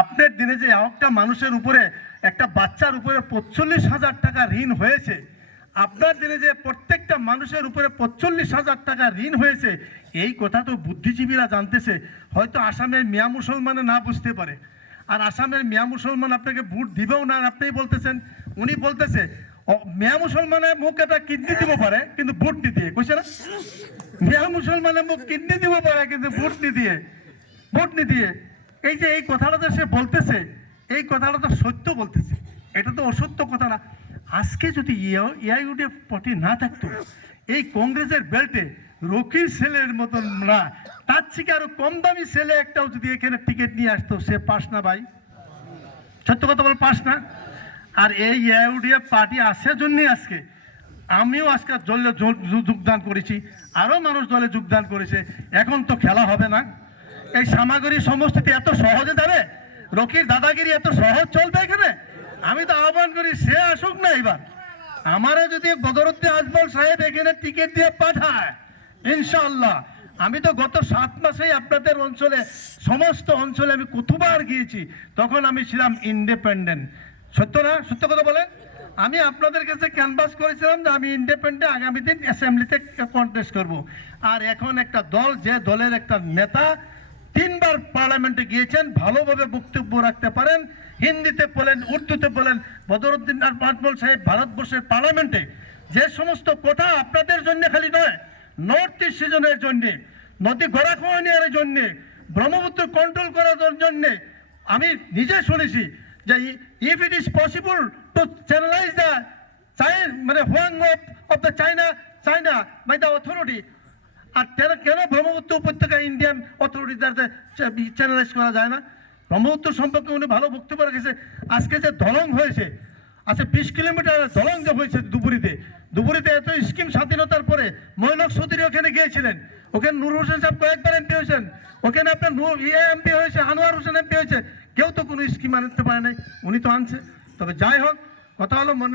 আপনার দিনে যে একটা মানুষের উপরে, একটা বাচ্চার উপরে ৪৫,০০০ টাকা ঋণ হয়েছে, আপনার দিনে যে প্রত্যেকটা মানুষের উপরে ৪৫,০০০ টাকা ঋণ হয়েছে, এই কথা তো বুদ্ধিজীবীরা জানতেছে। হয়তো আসামের মিয়া মুসলমানে না বুঝতে পারে, আর আসামের মিয়া মুসলমান আপনাকে ভোট দিবেও না। আপনি বলতেছেন, উনি বলতেছে মিয়া মুসলমানের মুখ একটা কিডনি দিব পারে কিন্তু ভোট নি দিয়ে, কইছে না? মিয়া মুসলমানের মুখ কিডনি দিব পারে কিন্তু ভোট নি দিয়ে। এই যে এই কথাটা তো সে বলতেছে, এই কথাটা তো সত্য বলতেছে, এটা তো অসত্য কথা না। আজকে যদি এআইইউডিএফ পার্টি না থাকতো, এই কংগ্রেসের বেল্টে রকির ছেলের মতন না, তার থেকে আরো কম দামি ছেলে একটাও যদি এখানে টিকিট নিয়ে আসতো, সে পাস না ভাই, সত্য কথা বল, পাস না। আর এই এআইইউডিএফ পার্টি আসার জন্যই আজকে আমিও আজকে দলে যোগদান করেছি, আরো মানুষ দলে যোগদান করেছে। এখন তো খেলা হবে না। এই সামাগরি সমষ্টিতে এত সহজে যাবে, রকির দাদাগিরি এত সহজ চলবে এখানে? আমি তো আহ্বান করি সে আসুক না এবার। আমারও যদি বদরুদ্দিন আজমল সাহেব এখানে টিকিট দিয়ে পাঠায়, ইনশাআল্লাহ। আমি তো গত 7 মাসেই আপনাদের অঞ্চলে, সমস্ত অঞ্চলে আমি কতবার গিয়েছি, তখন আমি ছিলাম ইন্ডিপেন্ডেন্ট। সত্য না? সত্য কথা বলেন। আমি আপনাদের কাছে ক্যানভাস করেছিলাম যে আমি ইন্ডিপেন্ডেন্ট, আগামী দিন অ্যাসেম্বলিতে কন্টেস্ট করব। আর এখন একটা দল, যে দলের একটা নেতা 3 বার পার্লামেন্টে গিয়েছেন, ভালোভাবে বক্তব্য রাখতে পারেন, হিন্দিতে বলেন, উর্দুতে বলেন। বদরুদ্দিন আজমল সাহেব ভারতবর্ষের পার্লামেন্টে যে সমস্ত কথা আপনাদের জন্য খালি নয়, নর্থ ইস্ট সিজনের জন্য, নদী গড়াখোয়ানিয়ার জন্য, ব্রহ্মপুত্র কন্ট্রোল করার জন্য আমি নিজে শুনেছি যে if it is possible to channelize the মানে Huang of the China by the authority. আর কেন ব্রহ্মপুত্র উপত্যকা ইন্ডিয়ান অথরিটি দ্বারা চ্যানেলাইজ করা যায় না? ব্রহ্মপুত্র সম্পর্কে উনি ভালো বক্তব্য রেখেছে। আজকে যে দলং হয়েছে, আচ্ছা 20 কিলোমিটার দলং যে হয়েছে দুপুরিতে এত স্কিম, স্বাধীনতার পরে মৈনক চৌধুরী ওখানে গিয়েছিলেন, ওখানে নূর হোসেন সাহেব কয়েকবার এমপি হয়েছেন, ওখানে আপনার এমপি হয়েছে, আনোয়ার হোসেন এমপি হয়েছে, কেউ তো কোনো স্কিম আনতে পারে নাই, উনি তো আনছে। তবে যাই হোক, কথা হলো